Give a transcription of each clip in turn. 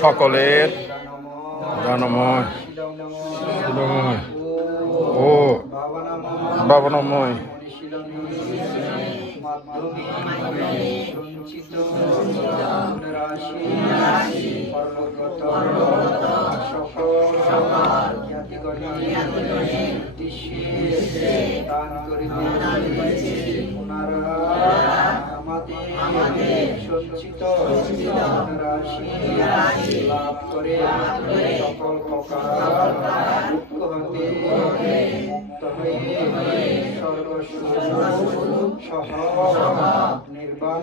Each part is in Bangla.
সকলের জ্ঞানময় শিলময় ও ভাবনাময় সঞ্চিত সকল উদ্দেশ্যে দান করিবে ওনারা আমাদের সঞ্চিত রাশি লাভ করে সকল প্রকার দুঃখ হতে মুক্ত হয়ে সর্বস্ব সহ নির্বাণ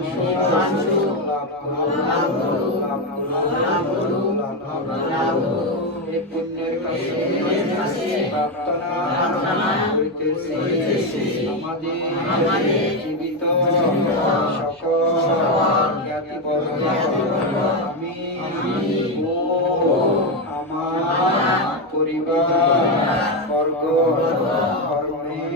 লাভ এই পুণ্যের কাছে প্রার্থনা করিতেছি আমাদের জীবিত সকল জ্ঞাতিবর্গ আমি ও আমার পরিবার বর্গ কর্মের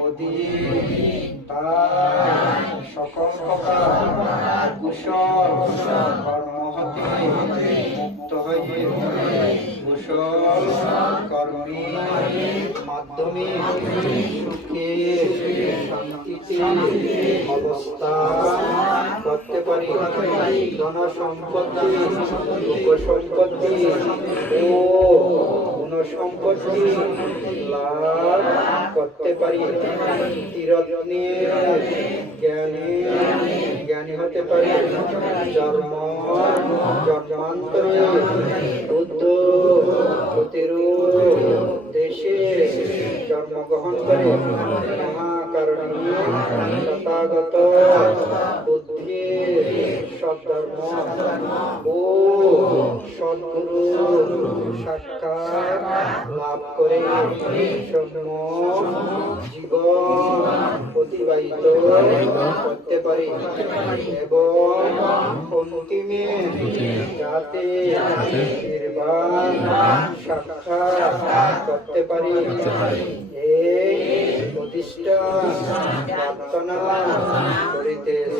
অধীন তার সকল প্রকার কুশল কর্ম হতে মুক্ত হয়ে কুশল কর্মের মাধ্যমে সুখে শান্তিতে অবস্থান করতে পারি ধন সম্পত্তি উপসম্পত্তি ও গুণসম্পত্তি লাভ করতে পারি তীরত্নের জ্ঞানী হতে পারি জন্মান্তরে বুদ্ধ প্রতিরূপ দেশে জন্মগ্রহণ করে মহাকারণীয় তথাগত বুদ্ধির সদ্ধর্ম ও সদ্গুরু সাক্ষাৎ লাভ করে জীবন অতিবাহিত করতে পারি এবং অন্তিমে যাতে নির্বাণ সাক্ষাৎ করতে পারি এই প্রতিষ্ঠান প্রার্থনা করিতেছি